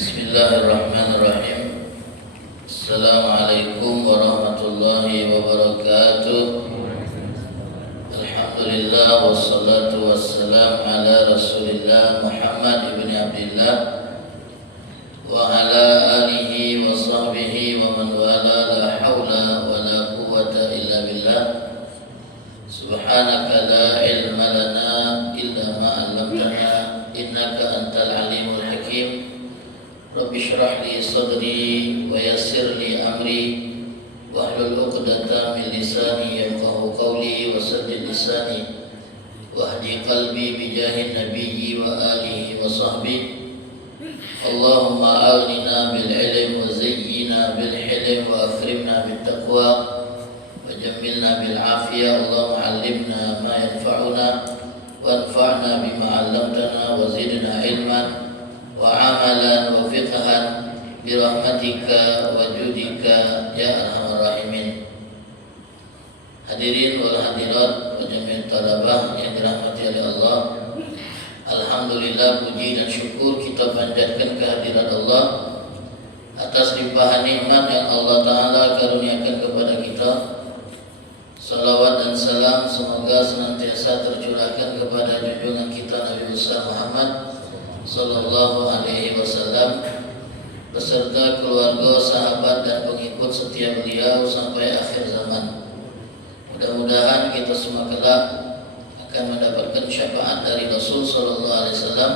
Bismillahirrahmanirrahim. Assalamualaikum warahmatullahi wabarakatuh. Alhamdulillah wassalatu wassalam ala Rasulillah Muhammad ibn Abdullah wa ala alihi wa sahbihi wa man wala, la hawla wa la quwwata illa billah. Subhanaka la ilma lana illa ma 'allamtana innaka antal alimul hakim. Rabbi shrah li sadri wa yassir li amri wahlul 'uqdatam min lisani yafqahu qawli wa saddid lisani wahdi qalbi bi jahin nabiyyi wa alihi wa sahbihi. Allahumma a'inna bil ilm wa zayyina bil hilm wa akrimna bit taqwa wa jammilna bil afiyah. Allahumma 'allimna ma yanfa'una wanfa'na bima 'allamtana wa zidna ilman wa amalan wa fiqhan birahmatika wa judika ya arhamar rahimin. Hadirin wal hadirat wa jami'at talabah yang dirahmati oleh Allah, alhamdulillah, puji dan syukur kita panjatkan kehadirat Allah atas limpahan nikmat yang Allah Ta'ala karuniakan kepada kita. Salawat dan salam semoga senantiasa tercurahkan kepada junjungan kita Nabi besar Muhammad sallallahu alaihi wasallam beserta keluarga, sahabat dan pengikut setia beliau sampai akhir zaman. Mudah-mudahan kita semua kelak akan mendapatkan syafaat dari Rasul sallallahu alaihi wasallam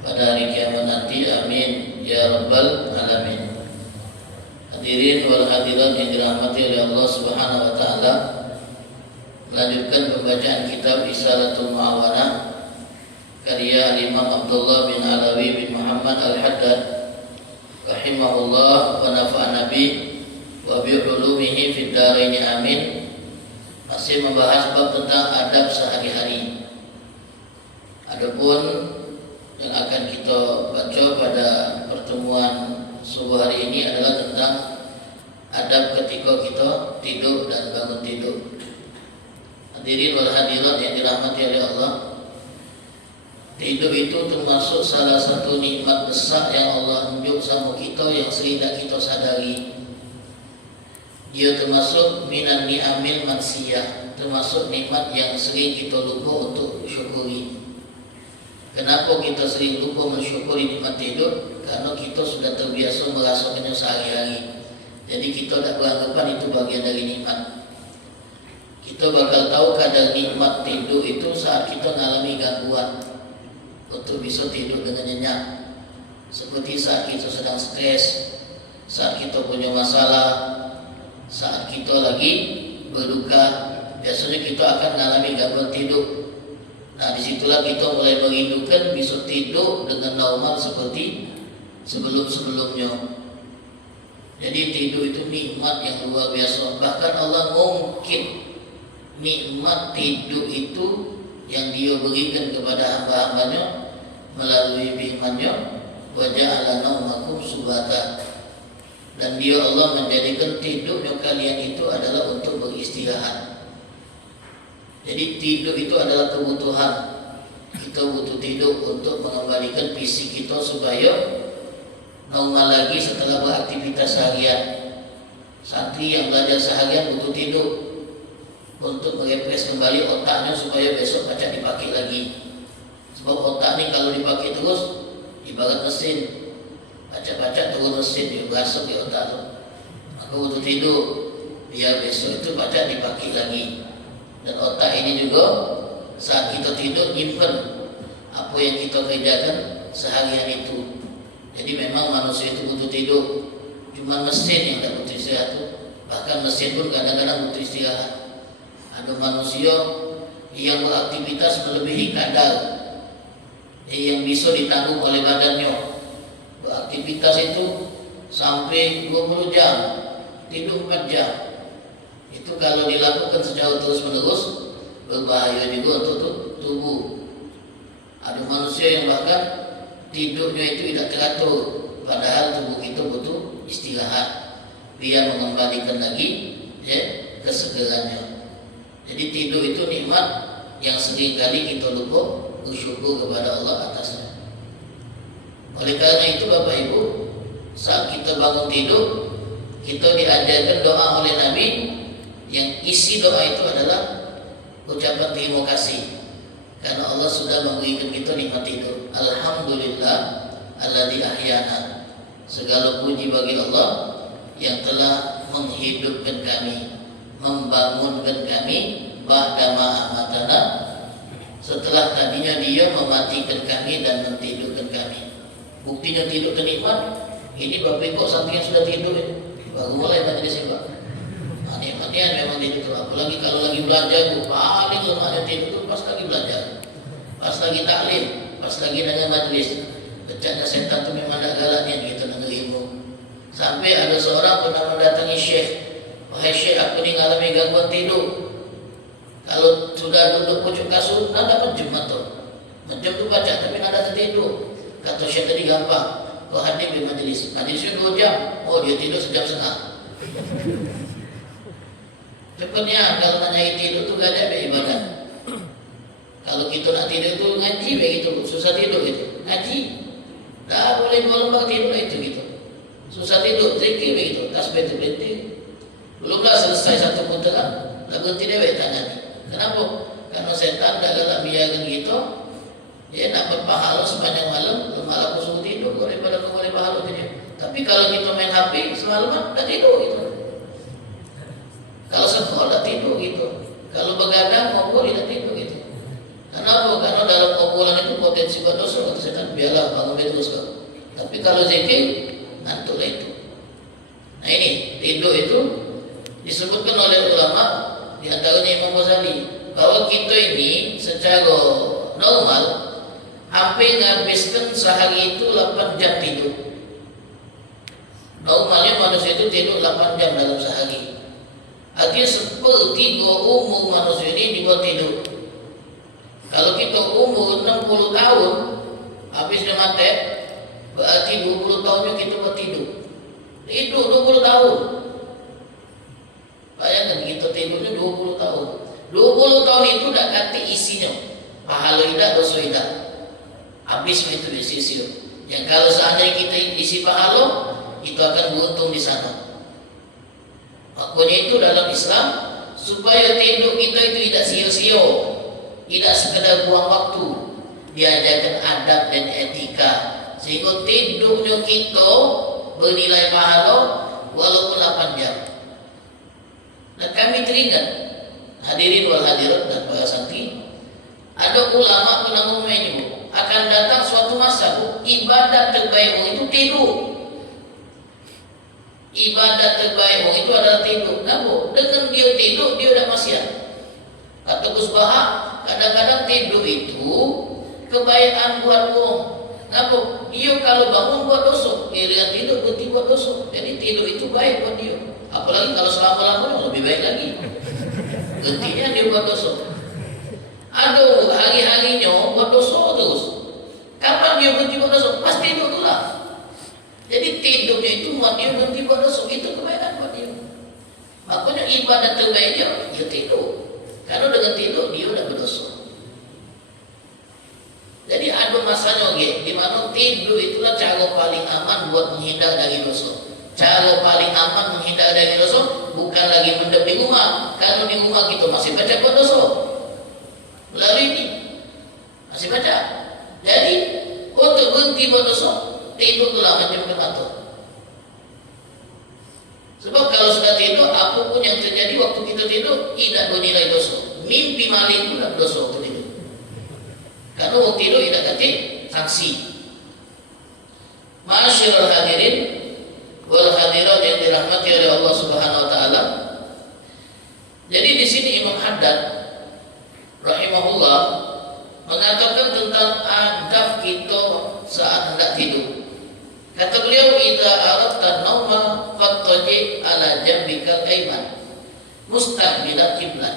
pada hari kiamat nanti. Amin ya rabbal alamin. Hadirin wal hadirat yang dirahmati oleh Allah Subhanahu wa taala, melanjutkan pembacaan kitab Risalatul Mu'awanah karya Imam Abdullah bin Alawi bin Muhammad Al-Haddad rahimahullah wa nafa'ana bi wa bi ulumihi fid dharain amin. Masih membahas bab tentang adab sehari-hari. Adapun yang akan kita baca pada pertemuan subuh hari ini adalah tentang adab ketika kita tidur dan bangun tidur. Hadirin wal hadirat yang dirahmati oleh Allah, tidur itu termasuk salah satu nikmat besar yang Allah tunjuk sama kita yang sering tak kita sadari. Dia termasuk minan ni'amil mansiyah, termasuk nikmat yang sering kita lupa untuk syukuri. Kenapa kita sering lupa mensyukuri nikmat tidur? Karena kita sudah terbiasa merasakannya sehari-hari. Jadi kita tak beranggapan itu bagian dari nikmat. Kita bakal tahu kadar nikmat tidur itu saat kita mengalami gangguan untuk bisa tidur dengan nyenyak. Seperti saat kita sedang stres, saat kita punya masalah, saat kita lagi berduka, biasanya kita akan mengalami gangguan tidur. Nah, disitulah kita mulai merindukan bisa tidur dengan normal seperti sebelum-sebelumnya. Jadi tidur itu nikmat yang luar biasa. Bahkan Allah mungkin nikmat tidur itu yang Dia berikan kepada hamba-hambanya melalui firman-Nya, wa ja'ala naumakum subata. Dan Dia Allah menjadikan tidurnya kalian itu adalah untuk beristirahat. Jadi tidur itu adalah kebutuhan. Kita butuh tidur untuk mengembalikan fisik kita supaya normal lagi setelah beraktivitas harian. Santri yang belajar seharian butuh tidur untuk merefresh kembali otaknya supaya besok baca dipakai lagi. Sebab otak ni kalau dipakai terus ibarat mesin, baca-baca turun mesin, dia berasap di otak tu. Maka butuh tidur biar besok itu baca dipakai lagi. Dan otak ini juga saat kita tidur nyimpen apa yang kita kerjakan seharian itu. Jadi memang manusia itu butuh tidur. Cuma mesin yang tak butuh istirahat tu. Bahkan mesin pun kadang-kadang butuh istirahat. Ada manusia yang beraktivitas melebihi kadar yang bisa ditanggung oleh badannya. Beraktivitas itu sampai 20 jam, tidur 4 jam. Itu kalau dilakukan secara terus-menerus berbahaya juga untuk tubuh. Ada manusia yang bahkan tidurnya itu tidak teratur, padahal tubuh kita butuh istirahat biar mengembalikan lagi kesegerannya. Jadi tidur itu nikmat yang seringkali kita lupa bersyukur kepada Allah atasnya. Oleh karena itu Bapak Ibu, saat kita bangun tidur, kita diajarkan doa oleh Nabi yang isi doa itu adalah ucapan terima kasih karena Allah sudah memberikan kita nikmat tidur. Alhamdulillah alladzi ahyana. Segala puji bagi Allah yang telah menghidupkan kami, membangunkan kami ba'dama amatana, setelah tadinya Dia mematikan kami dan mentidurkan kami. Buktinya tidur ternikmat. Ini Bapak Ibu samping yang sudah tidur ya, baru mulai majelis ini Pak. Nah, nikmatnya memang tidur. Apalagi kalau lagi belajar, paling lemahnya tidur itu pas lagi belajar, pas lagi taklim, pas lagi dengan majelis. Becaknya setan itu memang ada galaknya gitu dengan ilmu. Sampai ada seorang pernah mendatangi Syekh, wahai Syekh, aku ini mengalami gangguan tidur. Kalau sudah duduk pucuk kasur, ada menjem atau menjem itu baca, tapi ada tertidur. Kata Syekh tadi gampang, kau hadir di majelis, majelisnya 2 jam, oh dia tidur sejam setengah. Cepatnya kalau nak nyari tidur tu gak ada ibadah. Kalau kita nak tidur tu ngaji begitu, susah tidur itu ngaji. Tak boleh 2 lembar tidur itu gitu. Susah tidur, zikir begitu, tasbih itu berhenti. Belumlah selesai 1 putaran, dah berhenti dewek tanya. Kenapa? Karena setan dah galak biarkan gitu. Dia nak berpahala sepanjang malam, malam suruh tidur daripada kau boleh pahala dia. Tapi kalau kita main HP semalaman, dah tidur gitu. Kalau sekolah dah tidur gitu. Kalau begadang ngobrol dah tidur gitu. Kenapa? Karena dalam obrolan itu potensi buat dosa. Kata setan, biarlah bangun terus kau. Tapi kalau zikir, ngantuklah itu. Nah ini, tidur itu disebutkan oleh ulama, di antaranya Imam Ghazali, bahwa kita ini secara normal hampir menghabiskan sehari itu 8 jam tidur. Normalnya manusia itu tidur 8 jam dalam sehari. Artinya sepertiga umur manusia ini dibuat tidur. Kalau kita umur 60 tahun habisnya mati, berarti 20 tahunnya kita buat tidur. Tidur 20 tahun. Bayangkan kita tidurnya 20 tahun. 20 tahun itu dah kata isinya pahala tidak, dosa tidak. Habis itu isi-isi. Yang kalau seandainya kita isi pahala, itu akan beruntung di sana. Makanya itu dalam Islam, supaya tidur kita itu tidak sia-sia, tidak sekedar buang waktu, diajarkan adab dan etika, sehingga tidurnya kita bernilai pahala walaupun 8 jam. Dan kami teringat, hadirin wal hadirat dan para santri, ada ulama pernah ngomong ini, Bu, akan datang suatu masa, Bu, ibadat terbaik itu tidur. Ibadat terbaik itu adalah tidur. Kenapa? Dengan dia tidur, dia udah maksiat. Kata Gus Bahak, kadang-kadang tidur itu kebaikan buat orang. Kenapa? Dia kalau bangun buat dosa, dia tidur berarti buat dosa. Jadi tidur itu baik buat dia. Apalagi kalau selama-lamanya lebih baik lagi. Gantinya dia buat dosa. Ada hari-harinya buat dosa terus. Kapan dia berhenti buat dosa? Pas tidur tu lah. Jadi tidurnya itu buat dia berhenti buat dosa, itu kebaikan buat dia. Makanya ibadat terbaiknya dia tidur. Karena dengan tidur dia udah berdosa. Jadi ada masanya di mana tidur itulah cara paling aman buat menghindar dari dosa. Cara paling aman menghindar dari dosa bukan lagi mendem di rumah. Kalau di rumah kita masih baca buat dosa. Melalui ini masih baca. Jadi untuk berhenti buat dosa, tidur telah menjemput atur. Sebab kalau sudah tidur, apapun yang terjadi waktu kita tidur tidak bernilai dosa. Mimpi maling pun tidak dosa waktu tidur. Karena waktu tidur tidak ganti sanksi. Ma'asyiral hadirin wal hadirat yang dirahmati oleh Allah Subhanahu wa taala. Jadi di sini Imam Haddad rahimahullah mengatakan tentang adab kita saat hendak tidur. Kata beliau, "Idza aradta nauma fattaji ala jambikal aiman mustaqbilat qiblat."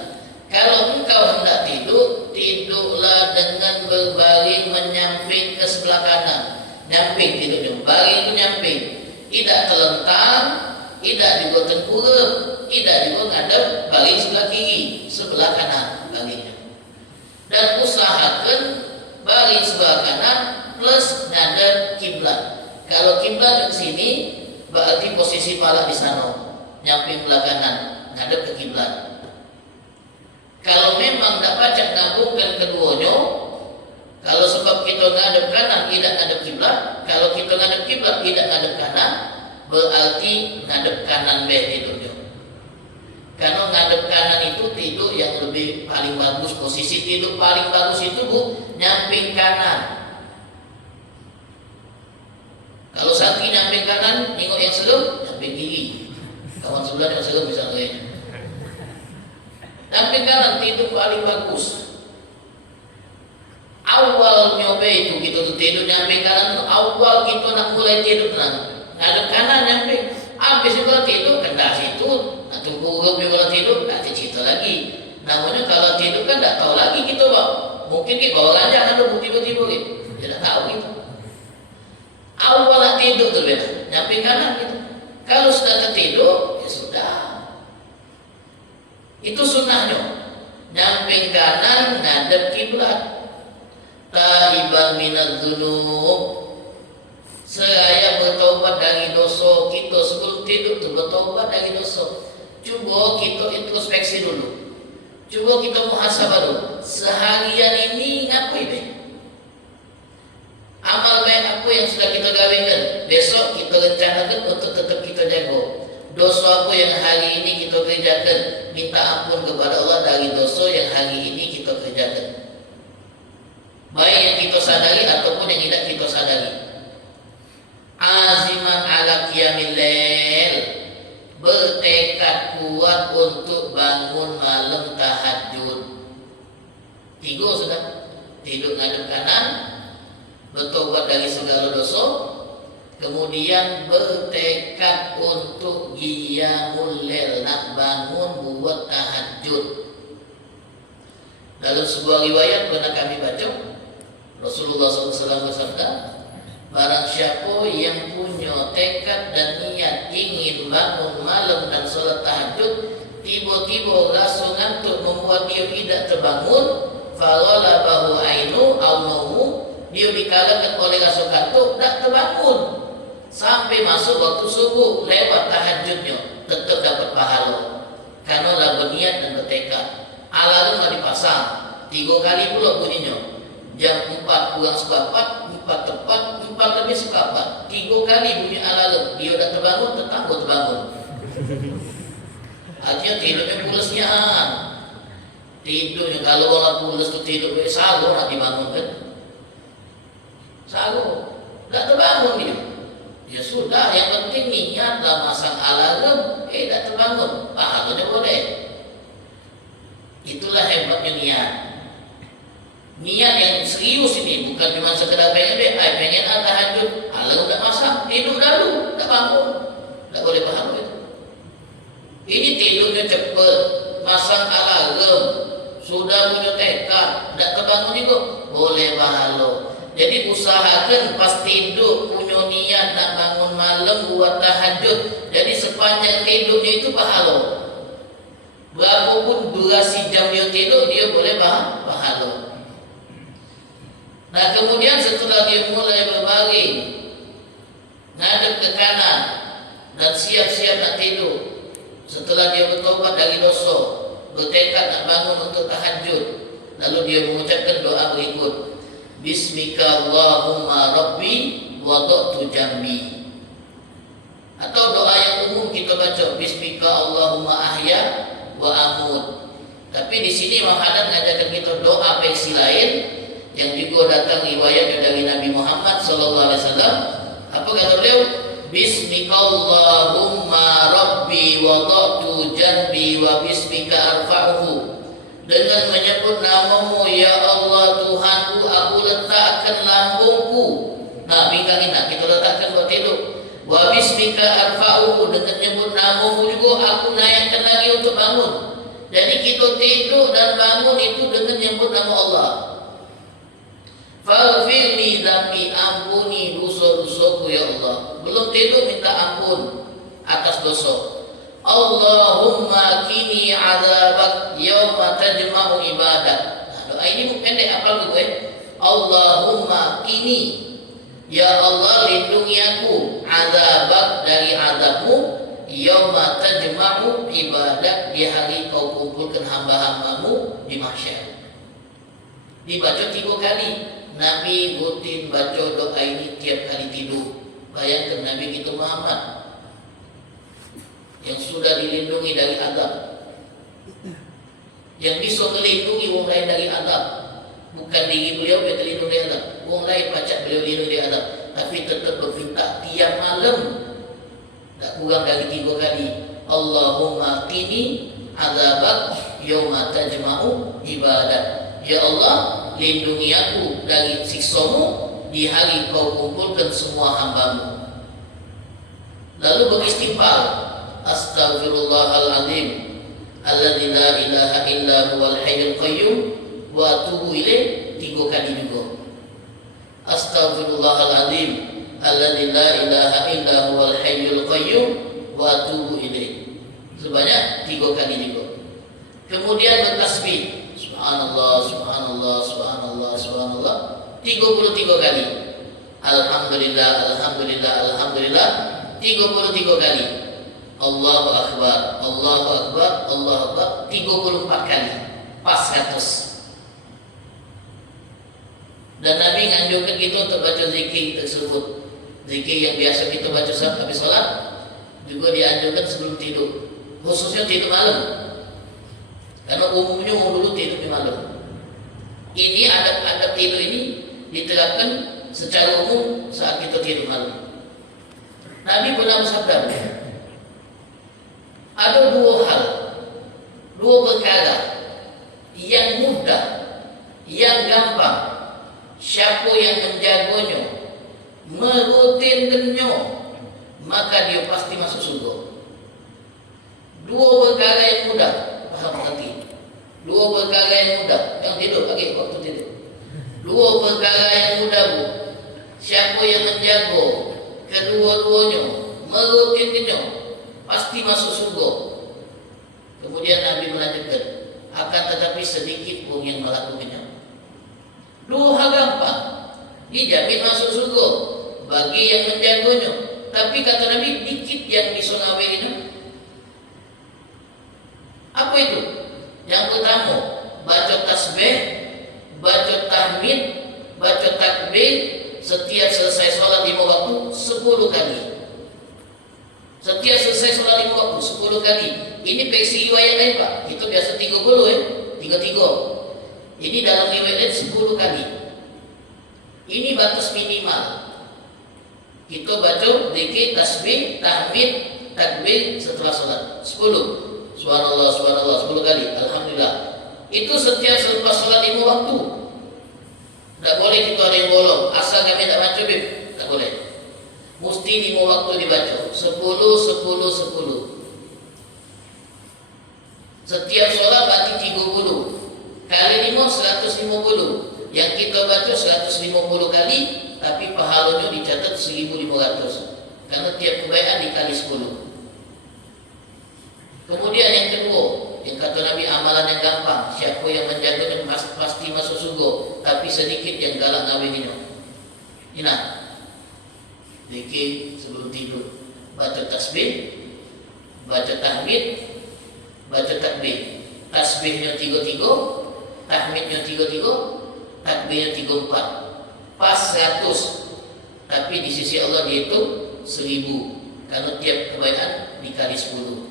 Kalau engkau hendak tidur, tidurlah dengan berbaring menyamping ke sebelah kanan. Nyamping tidurnya, baring itu nyamping. Tidak terlentang, tidak juga tengkurap, tidak juga ngadep baring sebelah kiri, sebelah kanan baringnya. Dan usahakan baring sebelah kanan plus ngadep kiblat. kiblat. Kalau kiblat ke sini berarti posisi pala di sana, nyamping belah kanan, ngadep ke kiblat. Kalau memang tak pacak gabungkan keduanya, kalau sebab kita ngadep kanan tidak ngadep kiblat, kalau kita ngadep kiblat tidak ngadep kanan, berarti ngadep kanan tidurnya. Karena ngadep kanan itu tidur yang lebih paling bagus, posisi tidur paling bagus itu nyamping kanan. Kalau santri nyamping kanan, nengok yang serem, nyamping kiri. Kawan sebelah yang serem bisa ngeliatnya. Nyamping kanan tidur paling bagus. Awal nyoba itu kita tuh tidur nyamping kanan, awal kita nak mulai tidur tenang. Ngadep kanan nyamping, habis itu kalau tidur kena situ, atau buruk kalau tidur, nanti cerita lagi. Namanya kalau tidur kan tak tahu lagi kita bang. Mungkin kita orang jangan ada tiba-tiba gitu, tidak tahu gitu. Awal nak tidur tu beda, nyamping kanan gitu. Kalau sudah tertidur, ya sudah. Itu sunnahnya. Nyamping kanan, ngadep kiblat. Taiban minadz dzunub. Saya bertobat dari dosa kita sebelum tidur tu bertobat dari dosa. Cuba kita introspeksi dulu. Cuba kita muhasabah dulu. Seharian ini ngapain deh? Amal baik apa yang sudah kita gawingkan, besok kita rencanakan untuk tetap kita jaga. Dosa apa yang hari ini kita kerjakan, minta ampun kepada Allah dari dosa yang hari ini kita kerjakan. Baik yang kita sadari ataupun yang tidak kita sadari. Aziman ala qiyamil lail, bertekad kuat untuk bangun malam tahajud. 3 sudah. Tidur ngadep kanan, bertobat dari segala dosa, kemudian bertekad untuk qiyamul lail, nak bangun buat tahajud. Dalam sebuah riwayat pernah kami baca, Rasulullah SAW bersabda, barang siapa yang punya tekad dan niat ingin bangun malam dan solat tahajud, tiba-tiba rasa ngantuk membuat dia tidak terbangun, faghalabahu ainu aw naumu, dia dikalahkan oleh rasa kantuk, tak terbangun sampai masuk waktu subuh, lewat tahajudnya, tetap dapat pahala karena lah berniat dan bertekad. Alarm lah dipasang 3 kali pula bunyinya, jam 4 kurang seperempat, 4 tepat, 4 lebih seperempat, 3 kali bunyi alarm. Dia dah terbangun, tetangga terbangun. Artinya tidurnya pulasnya. Tidurnya kalau orang pulas tu tidur sago nak dibangunkan. Sago, tak terbangun dia. Ya sudah, yang penting niatlah masang alarm, tak terbangun, pahalanya boleh. Itulah hebatnya niat. Niat yang serius ini bukan cuma sekedar pengen tahajud, alarm tak masang, tidur dulu, tak bangun, tak boleh pahala itu. Ini tidurnya cepat, masang alarm, sudah punya tekad, tak terbangun juga, boleh pahala. Jadi usahakan pas tidur punya niat nak bangun malam buat tahajud. Jadi sepanjang tidurnya itu pahala. Berapapun durasi jam dia tidur, dia boleh pahala. Nah kemudian setelah dia mulai berbaring, ngadep ke kanan dan siap-siap nak tidur, setelah dia bertobat dari dosa, bertekad nak bangun untuk tahajud, lalu dia mengucapkan doa berikut, Bismika Allahumma Rabbi wada'tu jambi. Atau doa yang umum kita baca, Bismika Allahumma ahya wa amut. Tapi di sini Imam Haddad mengajarkan kita doa versi lain yang juga datang riwayatnya dari Nabi Muhammad SAW. Apa kata beliau? Bismika Allahumma Rabbi wada'tu jambi wa bismika arfa'uhu. Dengan menyebut namamu ya Allah Tuhanku, aku letakkan lambungku. Nah pinggang ini kita letakkan buat tidur. Wa bismika arfa'uhu, dengan menyebut namamu juga aku naikkan lagi untuk bangun. Jadi kita tidur dan bangun itu dengan menyebut nama Allah. Faghfirli dzambi, ampuni dosa-dosaku ya Allah. Belum tidur minta ampun atas dosa. Allahumma kini azabak yawma tajma'u ibadah. Nah, doa ini pendek apa gue? Allahumma kini, Ya Allah, lindungi aku azabak dari azabmu, yauma tajma'u ibadak, di hari kau kumpulkan hamba-hambamu di mahsyar. Dibaca 3 kali. Nabi rutin baca doa ini tiap kali tidur. Bayangkan Nabi kita Muhammad yang sudah dilindungi dari azab, yang bisa melindungi orang lain dari azab. Bukan diri beliau yang terlindung dari azab, orang lain pacak beliau lindung dari azab, tapi tetap berminta tiap malam tak kurang dari 3 kali, Allahumma qini azabak yauma tajma'u ibadak. Ya Allah, lindungi aku dari siksamu di hari kau kumpulkan semua hambamu. Lalu beristighfar, astaghfirullahaladzim alladzi la ilaha illa huwal hayyul qayyum wa atubu ilaih 3 kali juga. Astaghfirullahaladzim alladzi la ilaha illa huwal hayyul qayyum wa atubu ilaih sebanyak 3 kali juga. Kemudian bertasbih, subhanallah subhanallah subhanallah subhanallah 33 kali. Alhamdulillah alhamdulillah alhamdulillah 33 kali. Allahu akbar Allahu akbar Allahu akbar 34 kali, pas 100. Dan Nabi nganjurkan kita untuk baca zikir tersebut. Zikir yang biasa kita baca saat habis salat juga dianjurkan sebelum tidur, khususnya tidur malam, karena umumnya orang dulu tidur di malam. Ini adab-adab tidur ini diterapkan secara umum saat kita tidur malam. Nabi pernah bersabda, ada 2 hal, 2 perkara yang mudah, yang gampang, siapa yang menjaganya, merutinkannya, maka dia pasti masuk surga. 2 perkara yang mudah, paham nanti? 2 perkara yang mudah, yang tidur pagi waktu tidur. 2 perkara yang mudah, Bu. Siapa yang menjaga kedua-duanya, merutinkannya, pasti masuk surga. Kemudian Nabi melanjutkan, akan tetapi sedikit pun yang melakukannya. 2 hal gampang, dijamin masuk surga bagi yang menjaganya. Tapi kata Nabi, dikit yang disunahkan. Apa itu? Yang pertama, baca tasbih, baca tahmid, baca takbir setiap selesai sholat 5 waktu 10 kali. Setiap selesai sholat 5 waktu 10 kali. Ini versi riwayat lain, Pak. Itu biasa 30 ya, 33. Ini dalam riwayat lain 10 kali. Ini batas minimal. Kita baca zikir, tasbih, tahmid, takbir setelah sholat 10. Subhanallah, subhanallah 10 kali. Alhamdulillah. Itu setiap selepas sholat 5 waktu. Tak boleh kita ada yang bolong. Asal kami tak baca, Bib. Tak boleh. Mesti 5 waktu dibaca. 10, 10, 10. Setiap sholat berarti 30. Kali 5, 150. Yang kita baca 150 kali, tapi pahalanya dicatat 1.500. Karena tiap kebaikan dikali 10. Kemudian yang kedua, yang kata Nabi, amalan yang gampang, siapa yang menjaganya pasti masuk surga, tapi sedikit yang galak ngawinnya. Ingat, zikir sebelum tidur, baca tasbih, baca tahmid, baca takbir. Tasbihnya 3-3, tahmidnya 3-3, takbirnya 3-4. Pas 100. Tapi di sisi Allah dihitung 1000, karena tiap kebaikan dikali 10.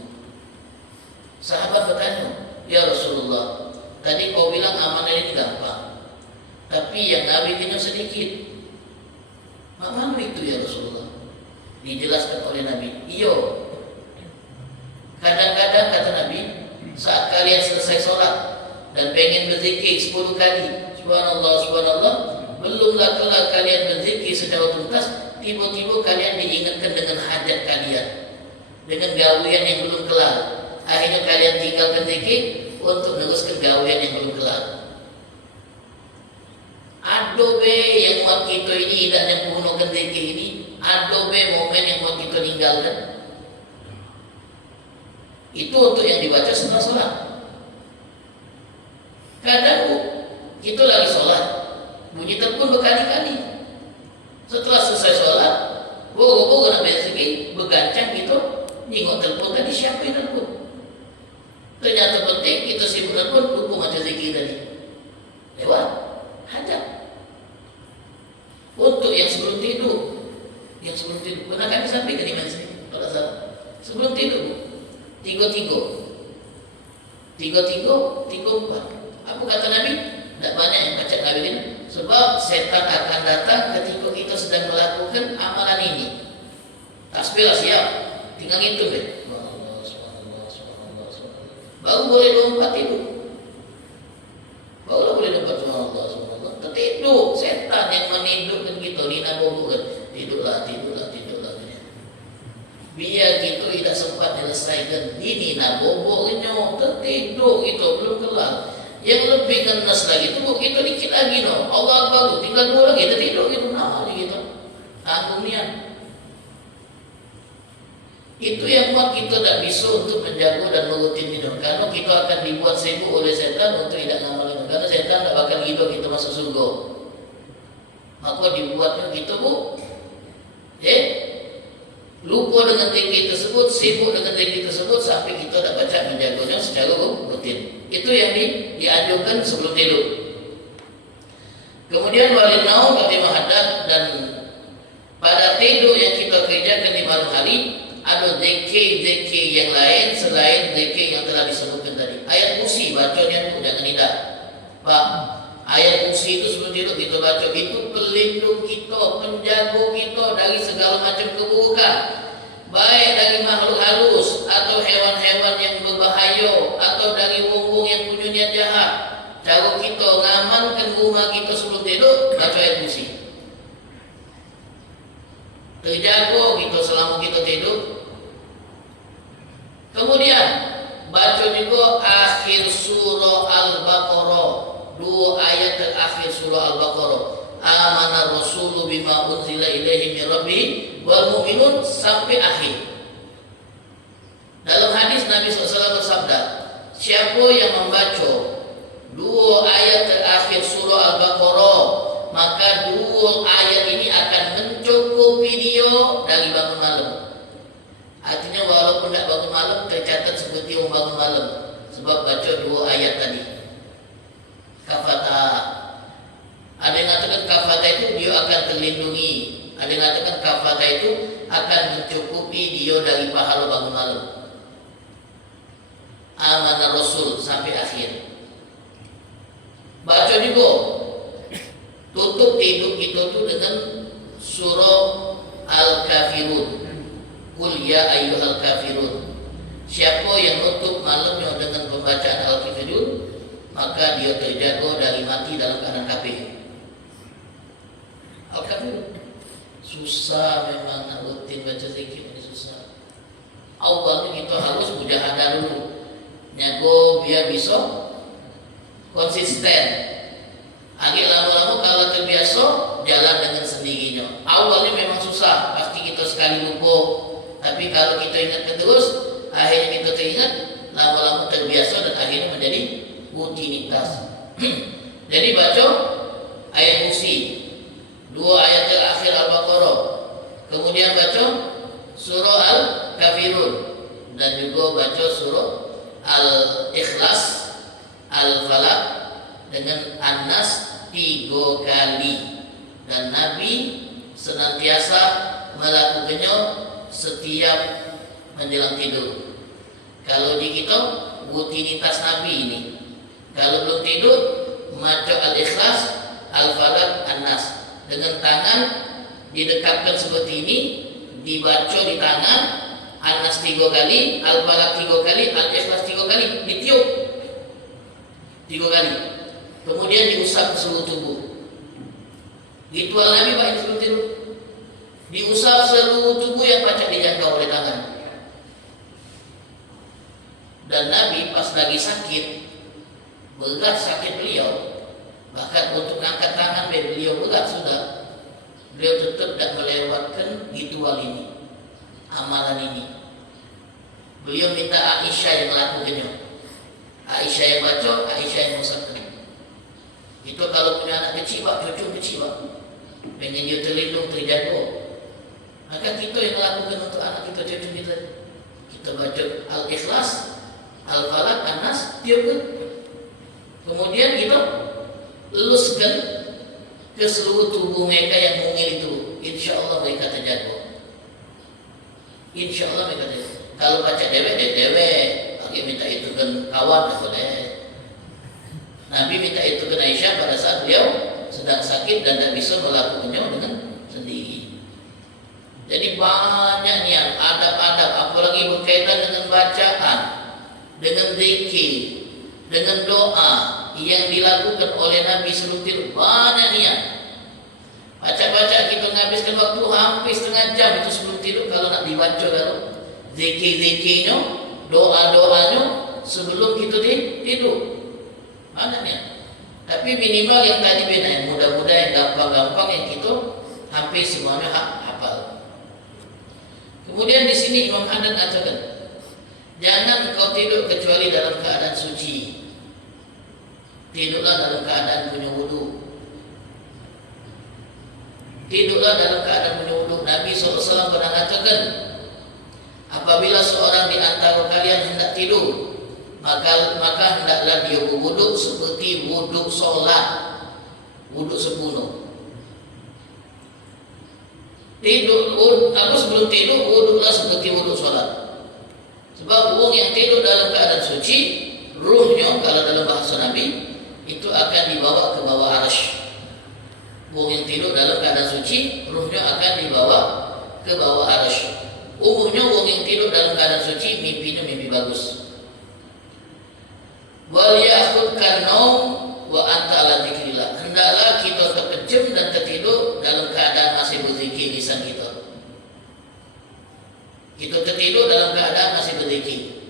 Sahabat bertanya, ya Rasulullah, tadi kau bilang amalan ini gampang, tapi yang Nabi kena sedikit. Mana itu ya Rasulullah? Dijelaskan oleh Nabi, iyo. Kadang-kadang kata Nabi, saat kalian selesai sholat dan pengen berzikir 10 kali, subhanallah, subhanallah, belumlah kelar kalian berzikir secara tuntas, tiba-tiba kalian diingatkan dengan hajat kalian, dengan gawian yang belum kelar. Akhirnya kalian tinggalkan zikir untuk meneruskan gawian yang belum kelar. Adobe yang buat kita ini dan yang menggunakan zikir ini, adobe momen yang buat kita tinggalkan. Itu untuk yang dibaca setelah sholat. Kadang kita lagi sholat, bunyi telepon berkali-kali. Setelah selesai sholat, bogo nak bersegi, bergancang gitu, nyingok telepon tadi siapa yang telepon? Ternyata penting kita sibuk telepon, lupa macam zikir tadi. Lewat, hajat. Untuk yang sebelum tidur, pernah kami sampaikan di mana sini pada saat sebelum tidur, tiga empat. Apa kata Nabi? Tidak banyak yang baca Nabi ini. Sebab setan akan datang ketika kita sedang melakukan amalan ini. Tasbih siap, tinggal ngitung deh. Baru boleh 24 tidur. Baru boleh 24 subhanallah. Tertidur, setan yang menidurkan kita, lina bobokan. Tidurlah. Biar kita tidak sempat menyelesaikan ini nak boboknya, tertidur kita belum kelar. Yang lebih kenas lagi itu kita dikit lagi no. Allah Akbar tu tinggal 2 lagi tertidur gitu. Nah gitu. Tanggung niat. Itu yang buat kita tak bisa untuk menjaga dan merutin hidup. Karena kita akan dibuat sibuk oleh setan untuk tidak ngamalkan. Karena setan tak bakal hidup kita masuk surga. Maka dibuatnya kita lupa dengan zikir tersebut, sibuk dengan zikir tersebut sampai kita tak baca menjaganya secara rutin. Itu yang dianjurkan sebelum tidur. Kemudian walin naum kata Muhammad, dan pada tidur yang kita kerjakan di malam hari ada zikir yang lain selain zikir yang telah disebutkan tadi. Ayat kursi bacanya tu jangan tidak. Pak, ayat kursi itu sebelum tidur kita baca, itu pelindung kita, penjaga kita dari segala macam keburukan, baik dari makhluk halus atau hewan-hewan yang berbahaya atau dari wong-wong yang punya niat jahat. Cara kita ngamankan rumah kita sebelum tidur baca ayat kursi. Terjaga kita selama kita tidur. Kemudian baca juga akhir surah Al-Baqarah, 2 ayat terakhir surah Al-Baqarah. Amana rasulu bima unzila ilaihi min rabbi wal mu'minun sampai akhir. Dalam hadis Nabi SAW bersabda, siapa yang membaca 2 ayat terakhir surah Al-Baqarah, maka 2 ayat ini akan mencukupi dia dari bangun malam. Artinya walaupun tidak bangun malam tercatat seperti orang bangun malam, sebab baca 2 ayat tadi. Kafata. Ada yang mengatakan kafata itu dia akan terlindungi. Ada yang mengatakan kafata itu akan mencukupi dia dari pahala bangun malam. Amanah Rasul sampai akhir. Baca juga. Tutup tidur kita tu dengan surah Al-Kafirun. Qul ya ayyuhal kafirun. Siapa yang nutup malamnya dengan pembacaan Al-Kafirun, maka dia terjaga dari mati dalam keadaan kafir. Al-Kafirun susah memang nak rutin baca zikir ini susah. Awalnya kita harus mujahadah dulu, nyago biar bisa konsisten. Agak lama-lama kalau terbiasa jalan dengan sendirinya. Awalnya memang susah, pasti kita sekali lupa. Tapi kalau kita ingatkan terus, akhirnya kita teringat, lama-lama terbiasa dan akhirnya menjadi rutinitas. Jadi baca ayat kursi, 2 ayat terakhir Al-Baqarah, kemudian baca surah Al-Kafirun, dan juga baca surah Al-Ikhlas, Al-Falaq dengan An-Nas 3 kali. Dan Nabi senantiasa melakukannya setiap menjelang tidur. Kalau di kita rutinitas Nabi ini, kalau belum tidur baca Al-Ikhlas, Al-Falaq, An-Nas dengan tangan didekatkan seperti ini, dibaca di tangan, An-Nas 3 kali, Al-Falaq 3 kali, Al-Ikhlas 3 kali, ditiup 3 kali, kemudian diusap ke seluruh tubuh. Ritual Nabi Pak ini sebelum tidur, diusap seluruh tubuh yang pacak dijangkau oleh tangan. Dan Nabi pas lagi sakit, berat sakit beliau, bahkan untuk angkat tangan beliau berat sudah, beliau tetap tidak melewatkan ritual ini, amalan ini. Beliau minta Aisyah yang melakukannya, Aisyah yang baca, Aisyah yang mengusapkan. Itu kalau punya anak kecil, Pak, cucu kecil, Pak, pengen dia terlindung, terjaga. Maka kita yang lakukan untuk anak kita, cucu kita, kita baca Al-Ikhlas, Al-Falaq, An-Nas, tiap kan. Kemudian kita luluskan ke seluruh tubuh mereka yang mungil itu. Insya Allah mereka terjaga. Insya Allah mereka terjaga. Kalau baca dewek, lagi minta itu kan kawan, tak boleh. Nabi minta itu ke Aisyah pada saat beliau sedang sakit dan tak bisa melakukannya dengan sendiri. Jadi banyak niat, adab-adab, apalagi berkaitan dengan bacaan, dengan zikir, dengan doa yang dilakukan oleh Nabi sebelum tidur, banyak niat. Baca-baca kita menghabiskan waktu hampir setengah jam itu sebelum tidur kalau nak dibaca, kalau zikir-zikirnya, doa-doanya sebelum kita tidur. Banyak niat. Tapi minimal yang tadi beda, yang mudah-mudah, yang gampang-gampang, yang kita hampir semuanya hafal. Kemudian di sini Imam Haddad katakan, jangan kau tidur kecuali dalam keadaan suci. Tidurlah dalam keadaan punya wudu. Tidurlah dalam keadaan punya wudu. Nabi SAW pernah katakan, apabila seorang di antara kalian hendak tidur, maka hendaklah dia berwuduk seperti wuduk solat, wuduk sempurna. Sebelum tidur wuduklah seperti wuduk solat. Sebab orang yang tidur dalam keadaan suci, ruhnya kalau dalam bahasa Nabi itu akan dibawa ke bawah arasy. Orang yang tidur dalam keadaan suci, ruhnya akan dibawa ke bawah arasy. Umumnya orang yang tidur dalam keadaan suci mimpinya mimpi bagus. Wal ya'khudkan naum wa anta ala dzikrillah. Hendaklah kita terpejam dan tertidur dalam keadaan masih berzikir lisan kita. Kita tertidur dalam keadaan masih berzikir.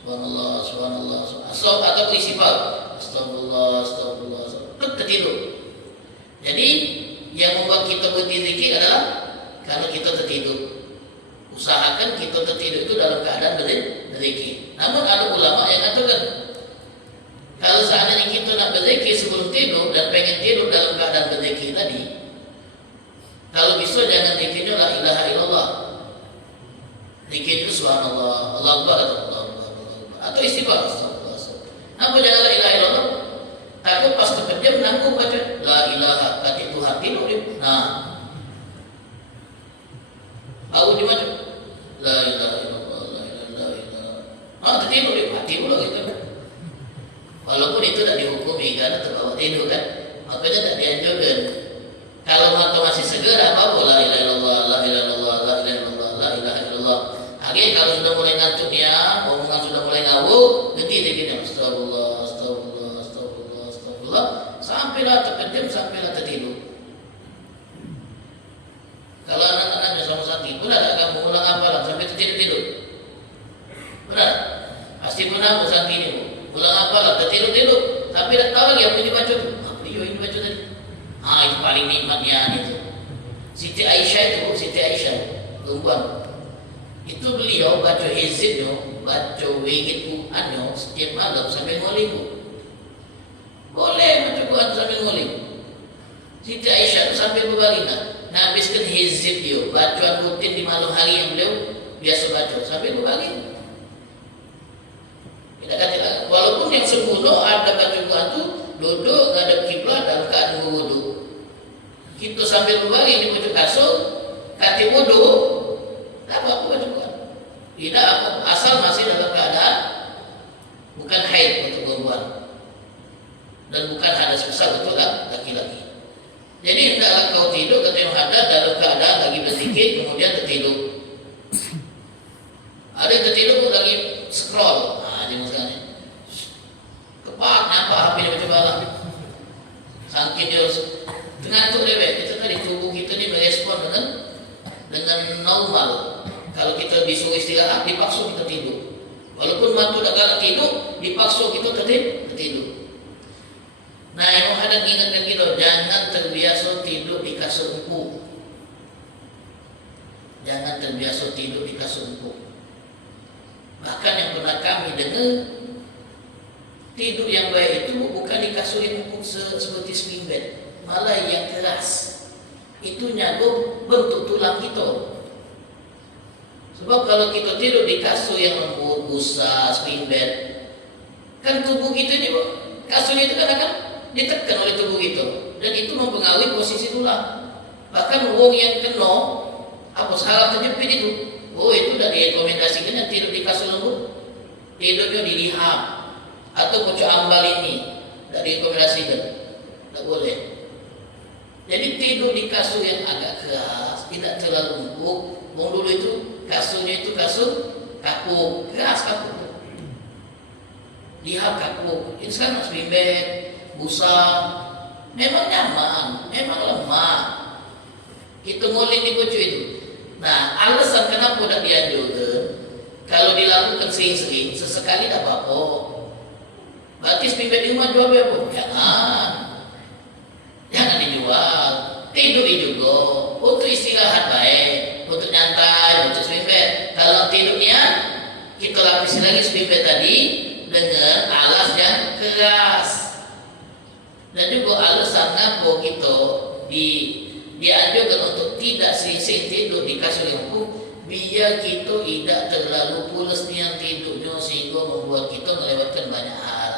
Subhanallah, subhanallah, subhanallah, atau istighfar. Astagfirullah, astagfirullah, astagfirullah. Tertidur. Jadi yang membuat kita berzikir adalah karena kita tertidur. Usahakan kita tertidur itu dalam keadaan berzikir. Namun ada ulama yang katakan, kalau seandainya kita nak berzikir sebelum tidur dan pengen tidur dalam keadaan berzikir tadi, kalau bisa jangan zikirnya la ilaha illallah. Zikir itu subhanallah, Allahu akbar, atau istighfar. Kenapa jangan la ilaha illallah? Takut pas terpejam nanggung baca la ilaha, kata Tuhan tidur. Nah, aku cuma la ilaha illallah, la ilaha illallah. Tertidur dia, mati pula gitu. Walaupun itu tidak dihukumi karena terbawa tidur kan, makanya tidak dianjurkan. Kalau mata masih segar, apa la ilaha illallah, la ilaha illallah, la ilaha illallah, la ilaha illallah. Akhirnya kalau sudah mulai ngantuk ya, omongan sudah mulai ngawur, nanti dia astagfirullah, astagfirullah, astagfirullah, astagfirullah, sampailah terpejam, sampailah tertidur. Kalau anak-anaknya sama sakit, benar tak kamu ulang apa sampai tertidur? Benar? Pasti benar usaha ini. Ulang apalah, tertidur, tapi tak tahu lagi apa yang dibaca tu. Apa yang dibaca tadi? Itu paling nikmatnya itu. Siti Aisyah, perempuan. Itu beliau baca hizibnya, baca wirid Qurannya setiap malam sampai nguling. Boleh baca Quran sampai nguling. Siti Aisyah itu sampai berbalingan. Nah, habiskan hizib dia, bacaan rutin di malam hari yang beliau biasa baca sampai berbalingan. Walaupun yang sempurna ada baca Quran itu duduk ngadap kiblat dalam keadaan berwudu. Kita sambil berbaring di pojok kasur, kata wudu, tak apa baca Quran. Tidak apa, asal masih dalam keadaan bukan haid untuk perempuan dan bukan hadas besar untuk laki-laki. Jadi hendaklah kau tidur, kata Imam Haddad, dalam keadaan lagi berzikir kemudian tertidur. Ada yang tertidur lagi scroll. Misalnya kepak nampak HP dia macam mana sangkit dia ngantuk lewat. Itu tadi tubuh kita ni merespon dengan normal. Kalau kita disuruh istirahat, dipaksa kita tidur. Walaupun waktu tak galak tidur, dipaksa kita tertidur. Nah, Imam Haddad ingatkan kita, jangan terbiasa tidur di kasur empuk. Jangan terbiasa tidur di kasur empuk. Bahkan yang pernah kami dengar, tidur yang baik itu bukan di kasur yang empuk seperti swing bed, malah yang keras. itu nyago bentuk tulang kita. Sebab kalau kita tidur di kasur yang lembut, busa, spring bed, kan tubuh kita ini, kasurnya itu kan akan ditekan oleh tubuh kita, dan itu mempengaruhi posisi tulang. Bahkan wong yang kena apa salah terjepit itu, itu udah direkomendasikan yang tidur di kasur lembut, tidurnya di rehab atau pocok ambal ini, tidak direkomendasikan, tidak boleh. Jadi tidur di kasur yang agak keras, tidak terlalu empuk. Wong dulu itu kasurnya itu kasur kapuk, keras kapuk, rehab kapuk. Ini sekarang spring bed, busa, memang nyaman, memang lemah. Kita nguling di pocok itu. Nah, alasan kenapa tidak dianjurkan, kalau dilakukan sering-sering, sesekali tidak apa-apa. Berarti spring bed di rumah jual berapa? Jangan dijual. Tidur juga untuk istirahat baik, untuk nyantai, untuk spring bed. Kalau tidurnya, kita lapisi lagi spring bed tadi dengan alas yang keras. Dan juga alasan kenapa kita dianjurkan untuk tidak sering-sering tidur di kasur yang empuk, biar kita tidak terlalu pulas niat tidurnya sehingga membuat kita melewatkan banyak hal.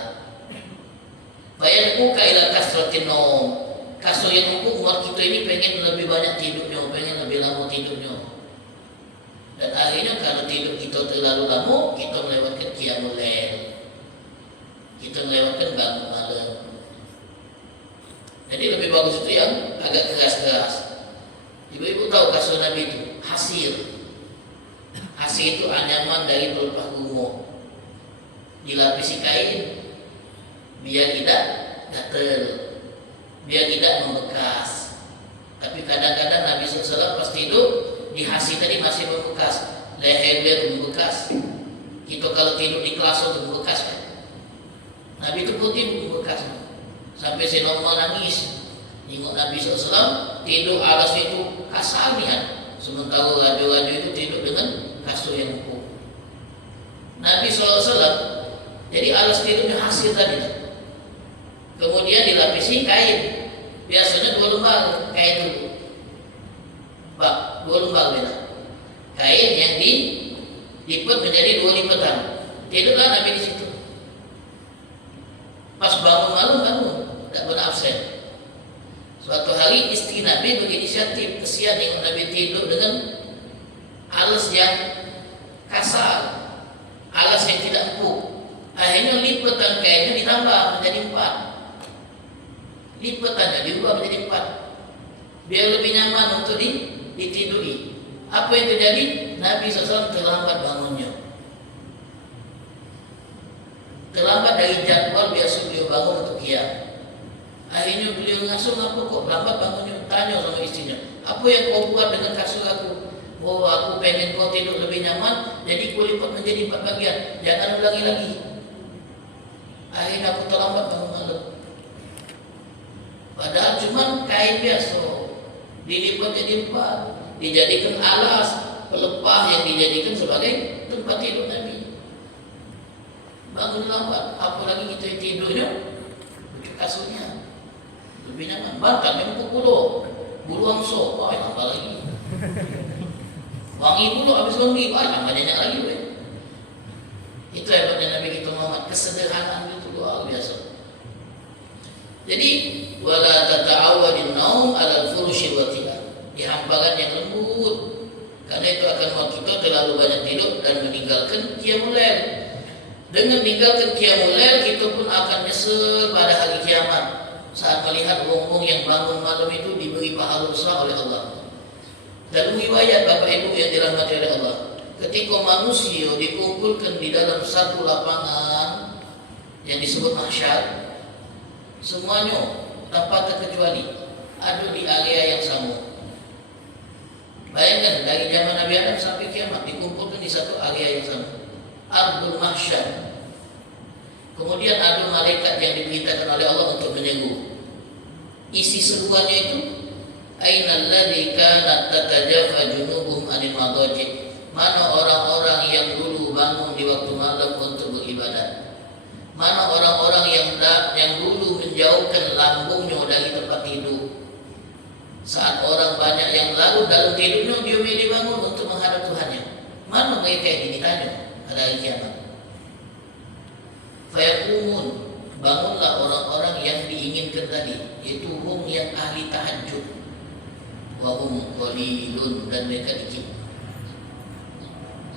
Bayar muka ila kasratin nom. Kasur yang empuk buat kita ini pengen lebih banyak tidurnya, pengen lebih lama tidurnya. Dan akhirnya kalau tidur kita terlalu lama, kita melewatkan qiyamul lail. Kita melewatkan bangun malam. Jadi lebih bagus itu yang agak keras-keras. Ibu-ibu tahu kasur Nabi itu hasir. Hasir itu anyaman dari pelepah gumuk, dilapisi kain biar tidak gatel, biar tidak membekas. Tapi kadang-kadang Nabi SAW pas tidur di hasir tadi masih membekas, leher membekas. Kita kalau tidur di kelas itu membekas kan? Nabi itu putih membekas. Sampai si Norma nangis, tengok Nabi SAW tidur alas itu kasar nih kan. Sementara raja-raja itu tidur dengan kasur yang empuk. Nabi SAW jadi alas tidurnya hasil tadi kan? Kemudian dilapisi kain. Biasanya 2 lembar kain dulu. Pak, 2 lembar beda. Kain yang dilipat menjadi 2 lipatan. Tidurlah Nabi di situ. Pas bangun malam bangun, tidak pernah absen. Suatu hari istri Nabi berinisiatif, kesian yang Nabi tidur dengan alas yang kasar, alas yang tidak empuk. Akhirnya lipatan kainnya ditambah menjadi 4. Lipatannya diubah menjadi 4, biar lebih nyaman untuk ditiduri. Apa yang terjadi? Nabi SAW terlambat bangunnya. Terlambat dari jadwal biasa beliau bangun untuk qiyam. Akhirnya beliau ngasuh, apa kok lambat bangunnya? Tanya sama istrinya, apa yang kau buat dengan kasur aku? Oh, aku pengen kau tidur lebih nyaman, jadi kau lipat menjadi 4 bagian. Jangan ulangi lagi. Akhirnya aku terlambat bangun malam. Padahal cuma kain biasa, dilipat jadi 4, dijadikan alas pelepah yang dijadikan sebagai tempat tidur Nabi. Bangun lambat, apalagi kita tidurnya pakai kasurnya lebih nyaman. Bahkan yang bulu angso, wah tambah lagi. Wangi bulu habis wangi, wah tambah banyak lagi. Itu hebatnya Nabi kita Muhammad, kesederhanaan itu luar biasa. Jadi wala tata'awadin naum 'alal furushi watiha, di hamparan yang lembut, karena itu akan membuat kita terlalu banyak tidur dan meninggalkan qiyamul lail. Dengan meninggalkan qiyamul lail, kita pun akan nyesel pada hari kiamat saat melihat wong-wong yang bangun malam itu diberi pahala besar oleh Allah. Dalam riwayat Bapak Ibu yang dirahmati oleh Allah, ketika manusia dikumpulkan di dalam satu lapangan yang disebut mahsyar, semuanya tanpa terkecuali ada di area yang sama. Bayangkan dari zaman Nabi Adam sampai kiamat dikumpulkan di satu area yang sama, Ardul Mahsyar. Kemudian ada malaikat yang diperintahkan oleh Allah untuk menyeru. Isi seruannya itu, Ainal ladzi kanat tatajafa junubuhum anil madaji. Mana orang-orang yang dulu bangun di waktu malam untuk beribadah? Mana orang-orang yang dulu menjauhkan lambungnya dari tempat tidur? Saat orang banyak yang larut dalam tidurnya, dia milih bangun untuk menghadap Tuhannya. Mana mereka yang ditanya pada hari kiamat? Fayaqumun, bangunlah orang-orang yang diinginkan tadi, yaitu hum yang ahli tahajud, wa hum qalilun, dan mereka dikit.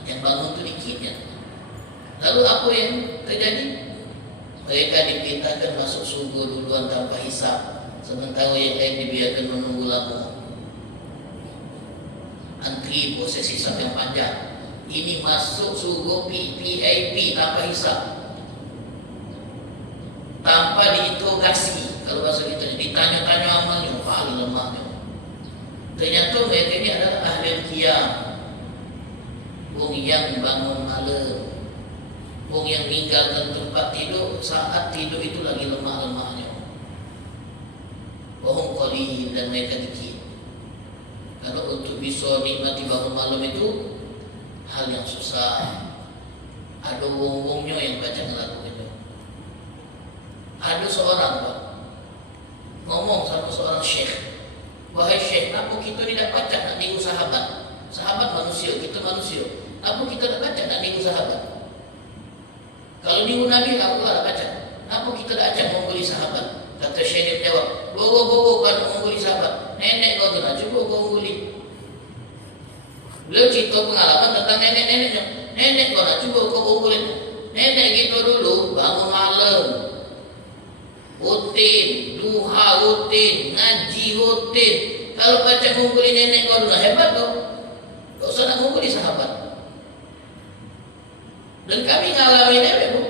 Yang bangun itu dikit ya. Lalu apa yang terjadi? Mereka diperintahkan masuk surga duluan tanpa hisab, sementara yang lain dibiarkan menunggu lama. Antri proses hisab yang panjang. Ini masuk surga PIP tanpa hisab, tanpa diinterogasi. Kalau bahasa kita ditanya-tanya amalnya, paling lemahnya. Ternyata mereka ini adalah ahli qiyam, wong yang bangun malam, wong yang meninggalkan tempat tidur saat tidur itu lagi lemah-lemahnya. Wahum qalil, dan mereka dikit. Karena untuk bisa nikmati bangun malam itu hal yang susah. Ada wong-wongnya yang baca ngelakuin itu. Ada seorang Pak ngomong sama seorang syekh, wahai syekh, kenapa kita tidak baca nak niru sahabat? Sahabat manusia, kita manusia. Kenapa kita tidak baca nak niru sahabat? Kalau niru Nabi, aku lah baca. Kenapa kita tidak ajak mengguli sahabat? Kata syekh dia menjawab, bogo kan mengguli sahabat. Nenek kau tu nak cuba kau mengguli. Beliau cerita pengalaman tentang nenek-neneknya. Nenek kau nak cuba kau mengguli. Nenek kita dulu bangun malam, rutin, duha rutin, ngaji rutin. Kalau baca mengguli nenek kau dulu, hebat kau. Tak usah nak mengguli sahabat. Dan kami ngalamin nenek bu.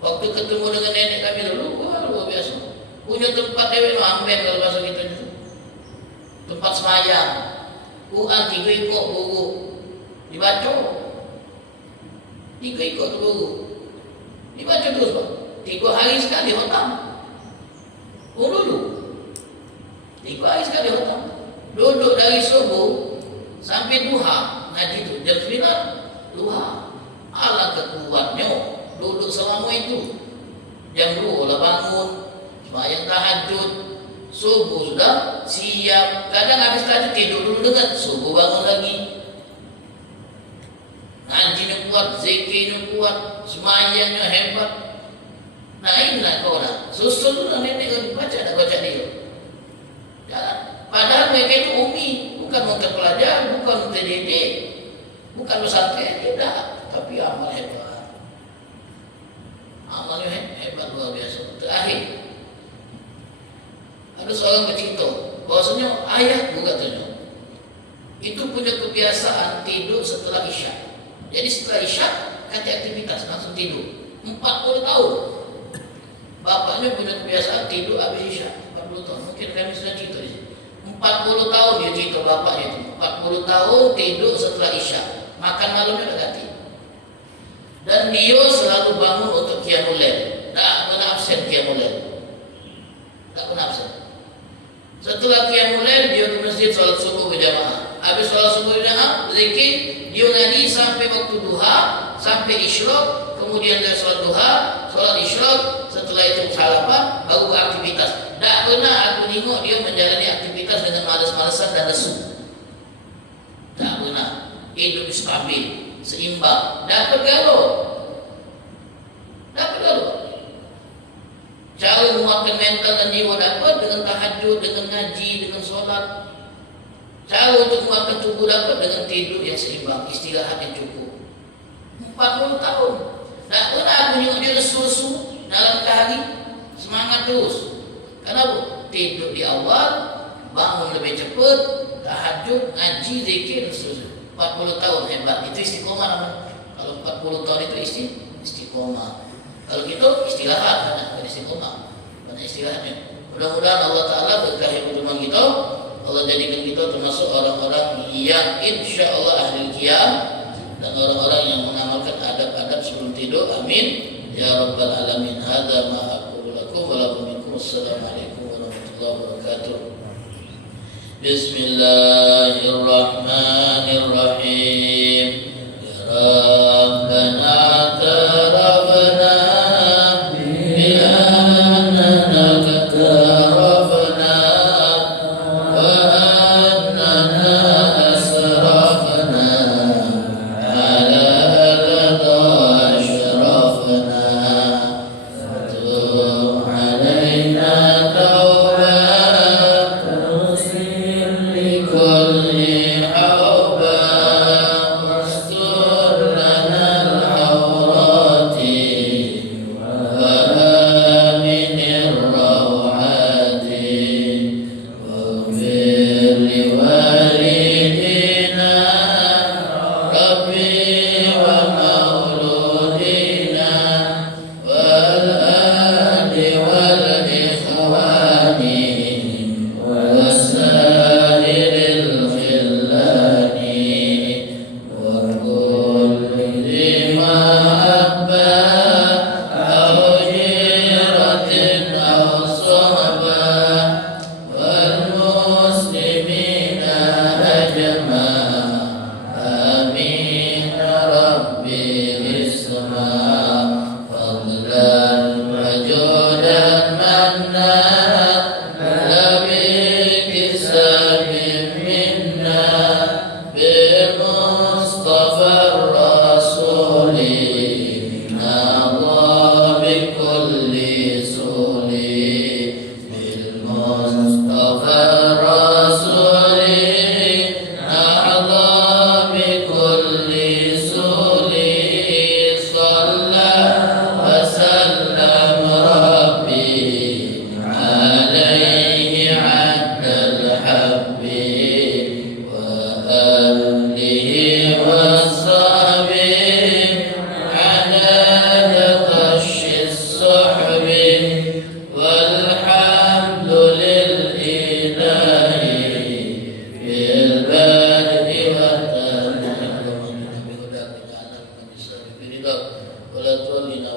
Waktu ketemu dengan nenek kami dulu, wah luar biasa. Punya tempat dewe amben kalau bahasa kita itu. Tempat semayang. Quran 3 ikut buku. Dibaca. 3 ikut buku. Dibaca terus Pak. 3 hari sekali khatam. Dulu. 3 hari sekali khatam. Duduk dari subuh sampai duha. Ngaji itu jam 9 duha. Ala kekuatnya duduk selama itu. Jam 2 lah bangun, sembahyang tahajud, subuh sudah siap. Kadang habis tahajud tidur dulu dengan subuh bangun lagi. Ngajinya kuat, zikirnya kuat, sembahyangnya hebat. Nah inilah kau nak susul tu nenek kau baca tak baca dia. Jangan. Padahal mereka itu umi, bukan mempelajari, bukan mendidik, bukan pesantren, tidak. Tapi amal hebat. Amalnya hebat luar biasa. Terakhir, ada seorang bercerita bahwasanya ayahku katanya itu punya kebiasaan tidur setelah isya. Jadi setelah isya ganti aktivitas langsung tidur. 40 tahun. Bapaknya punya kebiasaan tidur habis isya. 40 tahun. Mungkin kami sudah cerita di sini. 40 tahun dia cerita bapaknya itu. 40 tahun tidur setelah isya. Makan malamnya udah ganti. Dan dia selalu bangun untuk qiyamul lail. Tak pernah absen qiyamul lail. Tak pernah absen. Setelah qiyamul lail dia ke masjid salat subuh berjamaah. Habis salat subuh berjamaah, berzikir, dia ngaji sampai waktu duha, sampai isyraq, kemudian dia salat duha, salat isyraq, setelah itu sarapan, baru beraktivitas. Tak pernah aku tengok dia menjalani aktivitas dengan malas-malasan dan lesu. Tak pernah. Hidup stabil, seimbang, dapat galau. Cara menguatkan mental dan jiwa dapat dengan tahajud, dengan ngaji, dengan solat. Cara untuk menguatkan tubuh dapat dengan tidur yang seimbang, istirahat yang cukup. 40 tahun. Tak pernah aku tengok dia lesu-lesu dalam hari, semangat terus. Kenapa? Tidur di awal, bangun lebih cepat, tahajud, ngaji, zikir, dan seterusnya. 40 tahun hebat. Itu istiqomah namanya. Kalau 40 tahun itu istiqomah. Kalau gitu istirahat, banyak istiqomah, banyak istirahatnya. Mudah-mudahan Allah Ta'ala berkahi pertemuan kita. Allah jadikan kita termasuk orang-orang yang insya Allah ahli qiyam dan orang-orang yang mengamalkan adab-adab sebelum tidur. Amin ya rabbal alamin. Hadza ma aqulu lakum wa lakum minkum. Assalamualaikum warahmatullahi wabarakatuh. Bismillahirrahmanirrahim. Ya Rabbana tarabna bi annana tarabna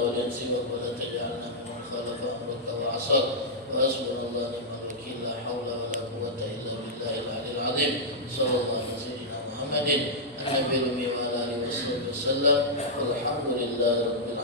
والإنس ولا تجعلنا ممن خالف أمرك وعصاك وحسبنا الله ونعم الوكيل لا حول ولا قوة إلا بالله العلي العظيم صلى الله على سيدنا محمد النبي الأمي وعلى آله وصحبه وسلم والحمد لله رب العالمين.